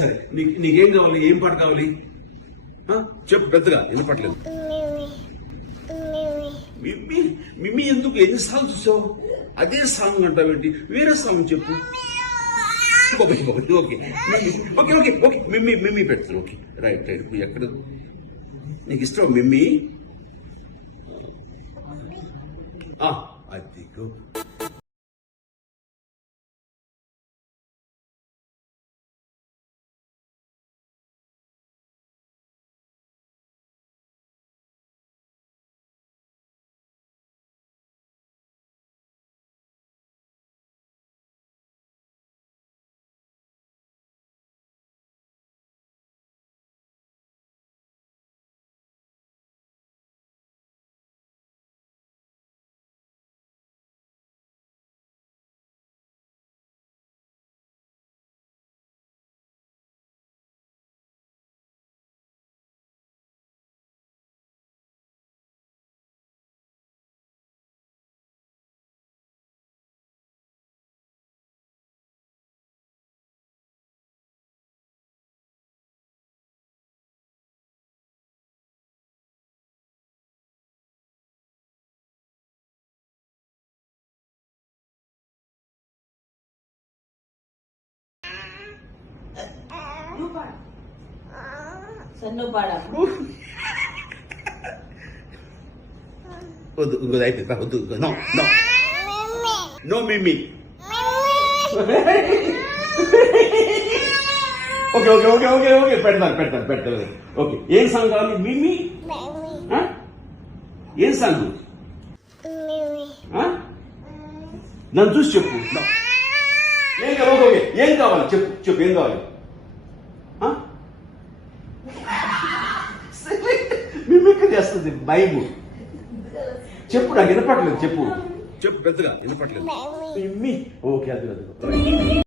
సరే నీకేం కావాలి, ఏం పాట కావాలి చెప్పు, పెద్దగా వినపట్లేదు. మిమ్మీ మిమ్మీ ఎందుకు ఎన్నిసార్లు చూసావు? అదే సాంగ్ అంటావేంటి? వేరే సాంగ్ చెప్పు. Okay okay okay okay okay okay మిమ్మీ మిమ్మీ పెడతారు. Okay right right. ఎక్కడ నీకు ఇష్టం మిమ్మీ? అదిగో వద్దు ఇంకోది అయిపోయింది. వద్దు నో నో నో మిమ్మీ. Okay okay okay okay okay పెడతాను పెడతాను పెడతాను. ఓకే ఏం సాంగ్ కావాలి మిమ్మీ? ఏం సాంగ్? నన్ను చూసి చెప్పు. ఏం కావాలి? ఓకే ఓకే ఏం కావాలి చెప్పు చెప్పు, ఏం కావాలి? మిమ్మీకి చేస్తుంది భయము. చెప్పు, నాకు వినపట్లేదు. చెప్పు చెప్పు పెద్దగా వినపట్లేదు. మిమ్మీ ఓకే అది